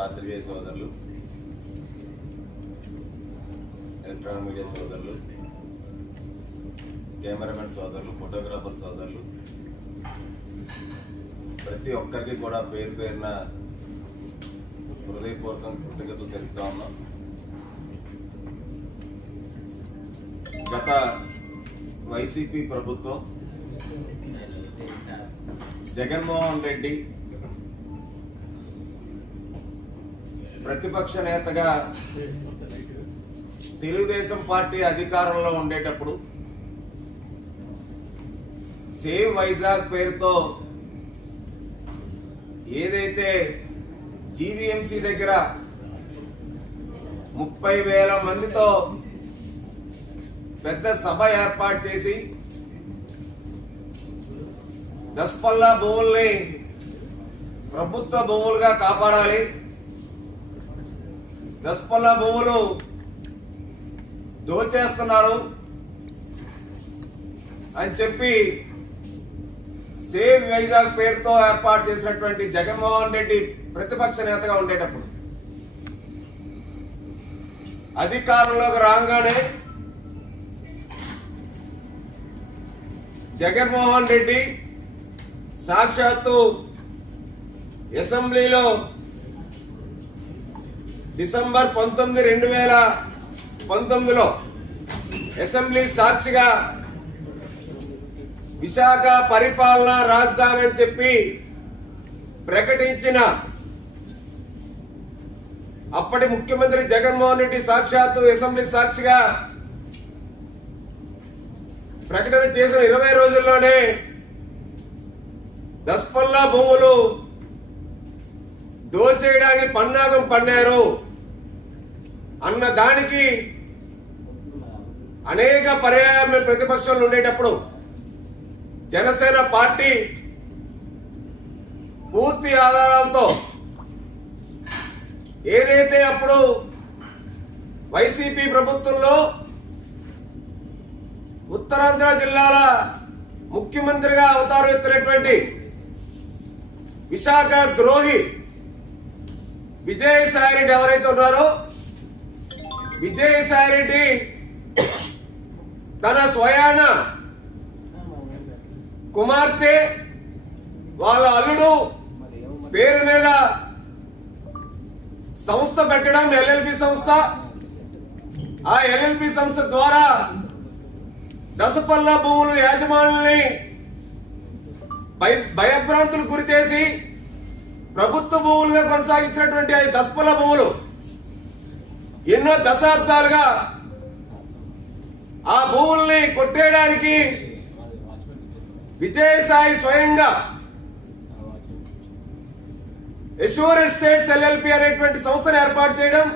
పాత్రికేయ సోదరులు, electronic media సోదరులు, కెమెరామెన్ సోదరులు, ఫోటోగ్రాఫర్ సోదరులు, ప్రతి ఒక్కరికి కూడా పేరు పేరున హృదయపూర్వకం కృతజ్ఞతలు తెలుపుతా ఉన్నాం. గత వైసీపీ ప్రభుత్వం జగన్మోహన్ రెడ్డి ప్రతిపక్ష నేతగా తెలుగుదేశం పార్టీ అధికారంలో ఉండేటప్పుడు సేవ్ వైజాగ్ పేరుతో ఏదైతే జీవీఎంసీ దగ్గర 30,000 మందితో పెద్ద సభ ఏర్పాటు చేసి దస్పల్లా భూముల్ని ప్రభుత్వ భూములుగా కాపాడాలి, దస్పల్లా భూములు దోచేస్తున్నారు అని చెప్పి సేవ్ వైజాగ్ పేరుతో ఏర్పాటు చేసినటువంటి జగన్మోహన్ రెడ్డి ప్రతిపక్ష నేతగా ఉండేటప్పుడు అధికారంలోకి రాగానే జగన్మోహన్ రెడ్డి సాక్షాత్తు అసెంబ్లీలో డిసెంబర్ 19, 2019లో అసెంబ్లీ సాక్షిగా విశాఖ పరిపాలనా రాజధాని అని చెప్పి ప్రకటించిన అప్పటి ముఖ్యమంత్రి జగన్మోహన్ రెడ్డి సాక్షాత్తు అసెంబ్లీ సాక్షిగా ప్రకటన చేసిన 20 రోజుల్లోనే దస్పల్లా భూములు దోచేయడానికి పన్నాగం పన్నారు అన్న దానికి అనేక పర్యాయాలు ప్రతిపక్షంలో ఉండేటప్పుడు జనసేన పార్టీ పూర్తి ఆధారాలతో ఏదైతే అప్పుడు వైసీపీ ప్రభుత్వంలో ఉత్తరాంధ్ర జిల్లాల ముఖ్యమంత్రిగా అవతారం ఎత్తినటువంటి విశాఖ ద్రోహి విజయసాయిరెడ్డి ఎవరైతే ఉన్నారో విజయసాయిరెడ్డి తన స్వయాన కుమార్తె వాళ్ళ అల్లుడు పేరు మీద సంస్థ పెట్టడం ఎల్ఎల్పి సంస్థ, ఆ ఎల్ఎల్పి సంస్థ ద్వారా దసపల్లా భూములు యాజమానుల్ని భయభ్రాంతులకు గురి చేసి ప్రభుత్వ భూములుగా కొనసాగించినటువంటి ఆ దసపల్లా భూములు ఎన్నో దశాబ్దాలుగా ఆ భూముల్ని కొట్టేయడానికి విజయసాయి స్వయంగా ఎష్యూర్ ఎస్టేట్స్ ఎల్ఎల్పి అనేటువంటి సంస్థను ఏర్పాటు చేయడం,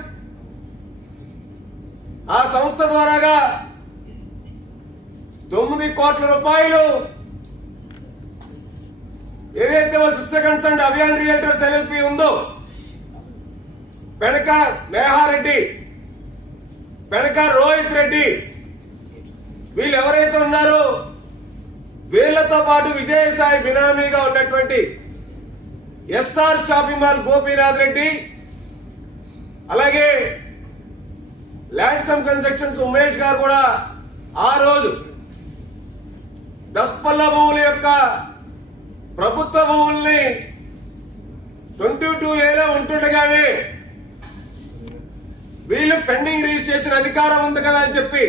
ఆ సంస్థ ద్వారాగా 9 కోట్ల రూపాయలు ఏదైతే sister concern Abhiyan realtors LLP ఉందో పెనక నేహారెడ్డి, పెనక రోహిత్ రెడ్డి వీళ్ళు ఎవరైతే ఉన్నారో వీళ్లతో పాటు విజయసాయి బినామీగా ఉన్నటువంటి SR shopping mall Gopinath Reddy, అలాగే ల్యాండ్సమ్ కన్స్ట్రక్షన్స్ ఉమేష్ గారు కూడా ఆ రోజు దస్పల్లా భూముల యొక్క ప్రభుత్వ భూముల్ని 22A ఉంటుండగానే వీళ్ళు పెండింగ్ రిజిస్ట్రేషన్ అధికారం ఉంది కదా అని చెప్పి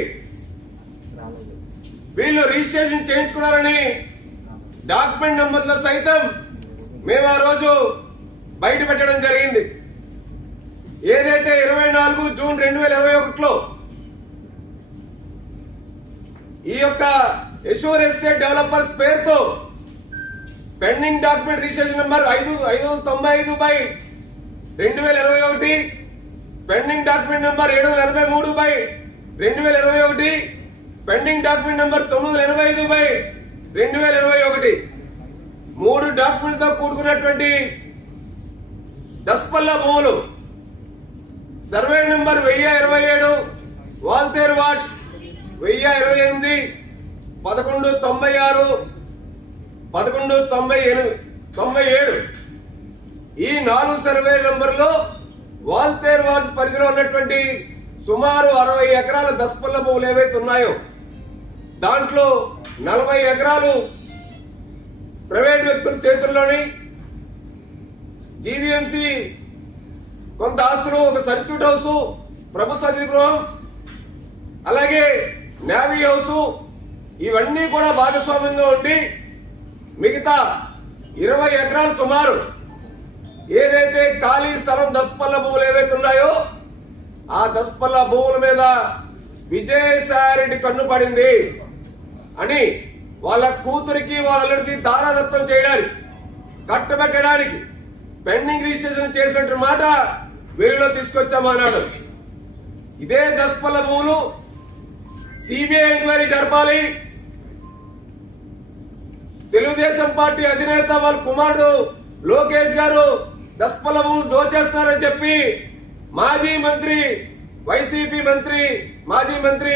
వీళ్ళు రిజిస్ట్రేషన్ చేయించుకున్నారని డాక్యుమెంట్ నంబర్లో సైతం మేము ఆ రోజు బయట పెట్టడం జరిగింది. ఏదైతే 24 జూన్ 2021లో ఈ యొక్క ఎష్యూర్ ఎస్టేట్ డెవలపర్స్ పేరుతో pending document registration number 595/2021, pending document number 783/2021, pending document number 985/2021 3 document తో కూడుకున్నటువంటి దస్పల్లా భూములు సర్వే నంబర్ 1027 వాల్తేరు వార్డ్ 1028 1196 1197 ఈ 4 సర్వే నంబర్లో వాల్తేరు వార్డు పరిధిలో ఉన్నటువంటి సుమారు 60 ఎకరాల దస్పల్ల భూములు ఏవైతే ఉన్నాయో దాంట్లో 40 ఎకరాలు ప్రైవేట్ వ్యక్తుల చేతుల్లోని, జీవీఎంసీ కొంత ఆస్తులు, ఒక సర్క్యూట్ హౌస్, ప్రభుత్వ అధిగృహం, అలాగే నేవీ హౌస్, ఇవన్నీ కూడా భాగస్వామ్యంగా ఉండి మిగతా 20 ఎకరాలు సుమారు ఏదైతే ఖాళీ స్థలం దస్పల్ల భూములు ఏవైతే ఉన్నాయో ఆ దస్పల్ల భూముల మీద విజయసాయిరెడ్డి కన్ను పడింది అని వాళ్ళ కూతురికి వాళ్ళ అల్లుడికి దారాదత్తం చేయడానికి, కట్టబెట్టడానికి పెండింగ్ రిజిస్ట్రేషన్ చేసినట్టు మాట వెలుగులో తీసుకొచ్చామన్నాడు. ఇదే దస్పల్ల భూములు సిబిఐ ఎంక్వైరీ జరపాలి, తెలుగుదేశం పార్టీ అధినేత వాళ్ళ కుమారుడు లోకేష్ గారు దస్పల్ల భూములు దోచేస్తున్నారని చెప్పి మాజీ మంత్రి, వైసీపీ మంత్రి, మాజీ మంత్రి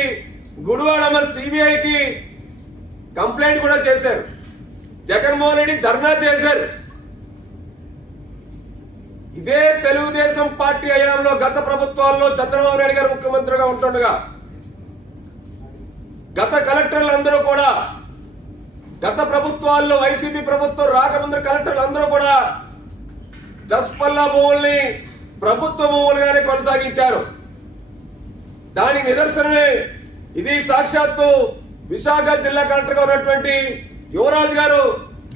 గుడివాడ అమర్ సిబిఐకి కంప్లైంట్ కూడా చేశారు. జగన్మోహన్ రెడ్డి ధర్నా చేశారు. ఇదే తెలుగుదేశం పార్టీ హయాంలో గత ప్రభుత్వాల్లో చంద్రబాబు నాయుడు గారు ముఖ్యమంత్రిగా ఉంటుండగా గత కలెక్టర్లు అందరూ కూడా, గత ప్రభుత్వాల్లో వైసీపీ ప్రభుత్వం రాకముందు కలెక్టర్లు అందరూ కూడా దస్పల్ల భూముల్ని ప్రభుత్వ భూములుగానే కొనసాగించారు. దానికి నిదర్శనమే ఇది. సాక్షాత్తు విశాఖ జిల్లా కలెక్టర్ గా ఉన్నటువంటి యువరాజ్ గారు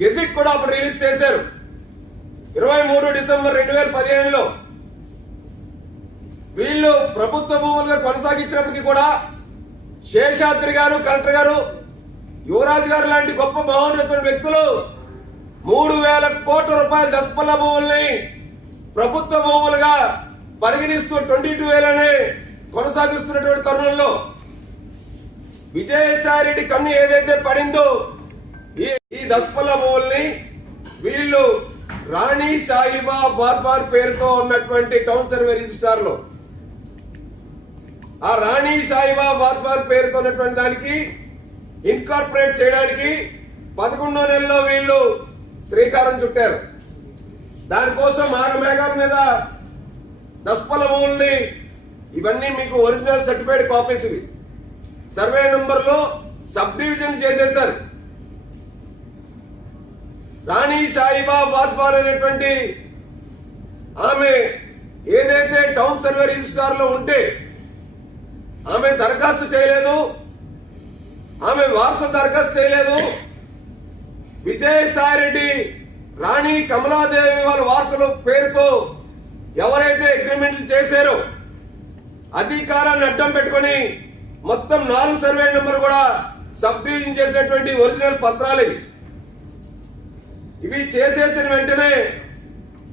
గెజిట్ కూడా అప్పుడు రిలీజ్ చేశారు 23 డిసెంబర్ 2015లో. వీళ్ళు ప్రభుత్వ భూములుగా కొనసాగించినప్పటికీ కూడా శేషాద్రి గారు, కలెక్టర్ గారు, యువరాజ్ గారు లాంటి గొప్ప మహోన్నత వ్యక్తులు 3,000 కోట్ల రూపాయల దస్పల్ల భూముల్ని ప్రభుత్వ భూములుగా పరిగణిస్తూ 22,000 కొనసాగిస్తున్నటువంటి తరుణంలో విజయసాయిరెడ్డి కన్ను ఏదైతే పడిందో ఈ దస్పల్ల భూముల్ని వీళ్ళు రాణి సాయిబా బాద్వాన్ పేరుతో ఉన్నటువంటి టౌన్ సర్వే రిజిస్టార్ లో ఆ రాణి సాయిబా బాద్వాన్ పేరుతో ఉన్నటువంటి దానికి ఇన్కార్పొరేట్ చేయడానికి 11వ నెలలో వీళ్ళు శ్రీకారం చుట్టారు. దానికోసం ఆగమేఘాల మీద దస్పల్ల భూముల్ని, ఇవన్నీ మీకు ఒరిజినల్ సర్టిఫైడ్ కాపీస్, ఇవి సర్వే నంబర్ లో సబ్ డివిజన్ చేసేశారు. రాణి సాయిబా బాద్వాన్ అనేటువంటి ఆమె ఏదైతే టౌన్ సర్వే రిజిస్టార్ లో ఉంటే ఆమె దరఖాస్తు చేయలేదు, ఆమె వారసులు దరఖాస్తు చేయలేదు. విజయసాయిరెడ్డి, రాణి కమలాదేవి వాళ్ళ వారసుల పేరుతో ఎవరైతే అగ్రిమెంట్లు చేశారో అధికారాన్ని అడ్డం పెట్టుకొని మొత్తం 4 సర్వే నెంబర్ కూడా సబ్ డివిజన్ చేసినటువంటి ఒరిజినల్ పత్రాలు ఇవి చేసేసిన వెంటనే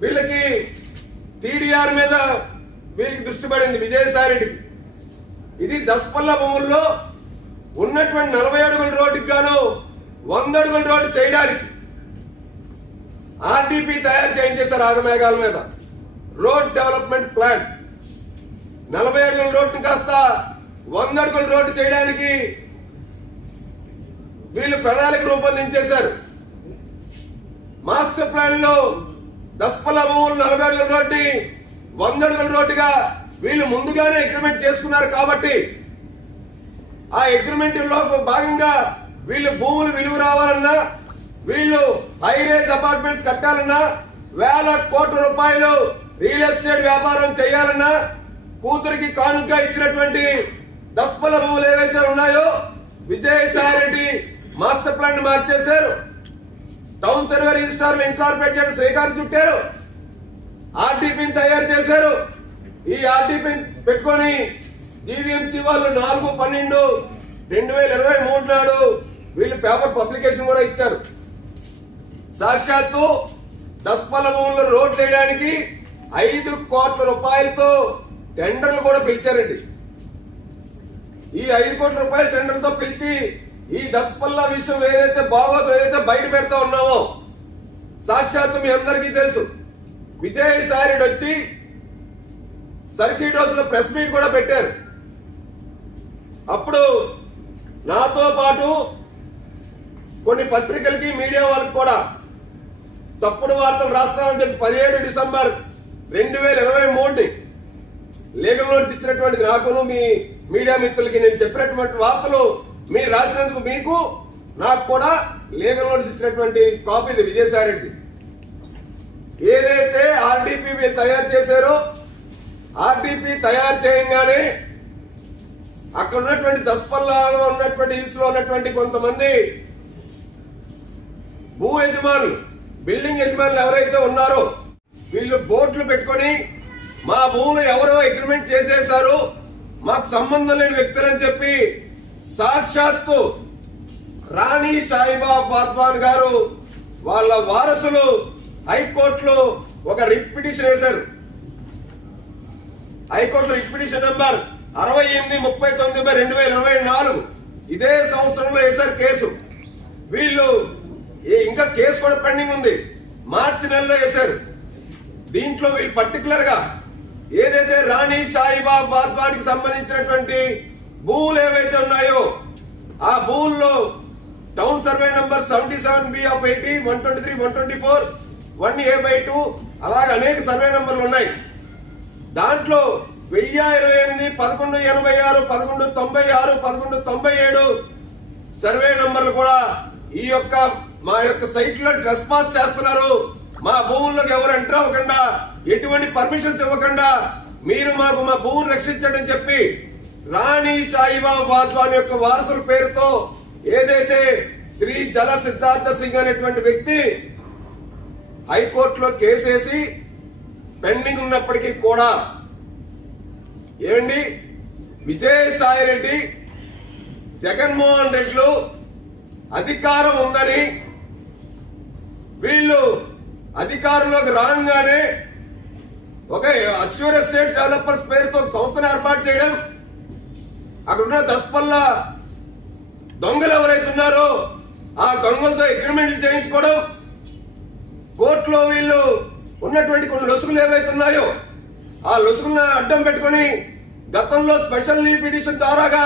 వీళ్ళకి టీడీఆర్ మీద వీళ్ళకి దృష్టి పడింది విజయసాయిరెడ్డికి. ఇది దస్పల్ల భూముల్లో ఉన్నటువంటి 40 అడుగుల రోడ్డుకి గాను 100 అడుగుల రోడ్డు చేయడానికి ఆర్డీపీ తయారు చేయించేశారు. ఆగమేఘాల మీద రోడ్ డెవలప్మెంట్ ప్లాన్ 40 అడుగుల రోడ్డును కాస్త 100 అడుగుల రోడ్డు చేయడానికి వీళ్ళు ప్రణాళిక రూపొందించేశారు. మాస్టర్ ప్లాన్ లో దస్పల్ల భూములు 40 అడుగుల రోడ్డుని 100 అడుగుల రోడ్డుగా వీళ్ళు ముందుగానే అగ్రిమెంట్ చేసుకున్నారు. కాబట్టి ఆ అగ్రిమెంట్ లో భాగంగా వీళ్ళు భూములు విలువ రావాలన్నా, వీళ్ళు హైరేజ్ అపార్ట్మెంట్స్ కట్టాలన్నా, 1,000 కోట్ల రూపాయలు రియల్ ఎస్టేట్ వ్యాపారం చేయాలన్నా, కూతురికి కానుకగా ఇచ్చినటువంటి దస్పల్ల భూములు ఏవైతే ఉన్నాయో విజయసాయిరెడ్డి మాస్టర్ ప్లాన్ మార్చేశారు. టౌన్ సర్వే రిజిస్టార్ ఇన్కార్పొరేట్ చేయడం శ్రీకారం చుట్టారు. ఆర్డీపీని తయారు చేశారు. ఈ ఆర్డీపీని పెట్టుకొని జీవీఎంసీ వాళ్ళు 4/12/2023 నాడు వీళ్ళు పేపర్ పబ్లికేషన్ కూడా ఇచ్చారు. సాక్షాత్తు దస్పల్ల భూముల్లో రోడ్లు వేయడానికి 5 కోట్ల రూపాయలతో టెండర్లు కూడా పిలిచారండి. ఈ 5 కోట్ల రూపాయల టెండర్తో పిలిచి ఈ దస్పల్ల విషయం ఏదైతే బాగోదో, ఏదైతే బయట పెడతా ఉన్నామో, సాక్షాత్తు మీ అందరికీ తెలుసు. విజయసాయిరెడ్డి వచ్చి సర్క్యూట్ హౌస్ లో ప్రెస్ మీట్ కూడా పెట్టారు. అప్పుడు నాతో పాటు కొన్ని పత్రికలకి, మీడియా వాళ్ళకి కూడా తప్పుడు వార్తలు రాస్తున్నారని చెప్పి 17 డిసెంబర్ 2023 లీగల్ నోటీస్ ఇచ్చినటువంటి నాకును మీ మీడియా మిత్రులకి నేను చెప్పినటువంటి వార్తలు మీరు రాసినందుకు మీకు నాకు కూడా లీగల్ నోటీస్ ఇచ్చినటువంటి కాపీ ఇది విజయసాయిరెడ్డి. ఏదైతే ఆర్డిపి మీరు తయారు చేశారో ఆర్డిపి తయారు చేయగానే అక్కడ ఉన్నటువంటి దస్పల్లాలో ఉన్నటువంటి హిల్స్ లో ఉన్నటువంటి కొంతమంది భూ యజమానులు బిల్డింగ్ యజమానులు ఎవరైతే ఉన్నారో వీళ్ళు బోర్డులు పెట్టుకొని మా భూములు ఎవరో అగ్రిమెంట్ చేసేశారు, మాకు సంబంధం లేని వ్యక్తులని చెప్పి సాక్షాత్తు రాణి సాయిబాబా పాద్వాన్ గారు వాళ్ళ వారసులు హైకోర్టులో ఒక రిట్ పిటిషన్ వేశారు. హైకోర్టులో రిట్ పిటిషన్ నంబర్ 6839/2024 ఇదే సంవత్సరంలో వేశారు కేసు. వీళ్ళు ఇంకా కేసు కూడా పెండింగ్ ఉంది, మార్చి నెలలో వేశారు. దీంట్లో వీళ్ళు పర్టికులర్ గా ఏదైతే రాణి సాయిబాబా పాద్వానికి సంబంధించినటువంటి భూములు ఏవైతే ఉన్నాయో ఆ భూముల్లో town survey number 77B of 80, 123, 124, 1A/2 అలాగే అనేక సర్వే నంబర్లు ఉన్నాయి. దాంట్లో 1028, 1186, 1196, 1197 సర్వే నంబర్లు కూడా ఈ యొక్క మా యొక్క సైట్ లో ట్రెస్ పాస్ చేస్తున్నారు. మా భూముల్లోకి ఎవరు ఎంటర్ అవ్వకుండా ఎటువంటి పర్మిషన్స్ ఇవ్వకుండా మీరు మాకు మా భూములు రక్షించండి అని చెప్పి రాణి సాయిబాబా పాద్వాన్ యొక్క వారసుల పేరుతో ఏదైతే శ్రీ జల సిద్ధార్థ సింగ్ అనేటువంటి వ్యక్తి హైకోర్టులో కేసేసి పెండింగ్ ఉన్నప్పటికీ కూడా ఏమండి విజయసాయి రెడ్డి జగన్మోహన్ రెడ్డిలో అధికారం ఉందని వీళ్ళు అధికారంలోకి రాగానే ఒక అష్యూర్ ఎస్టేట్ డెవలపర్స్ పేరుతో ఒక సంస్థను ఏర్పాటు చేయడం, అక్కడున్న దస్పల్లా దొంగలు ఎవరైతే ఉన్నారో ఆ దొంగలతో అగ్రిమెంట్లు చేయించుకోవడం, కోర్టులో వీళ్ళు ఉన్నటువంటి కొన్ని లొసుగులు ఏవైతే ఉన్నాయో ఆ లొసుగులను అడ్డం పెట్టుకొని గతంలో స్పెషల్ లీవ్ పిటిషన్ ద్వారాగా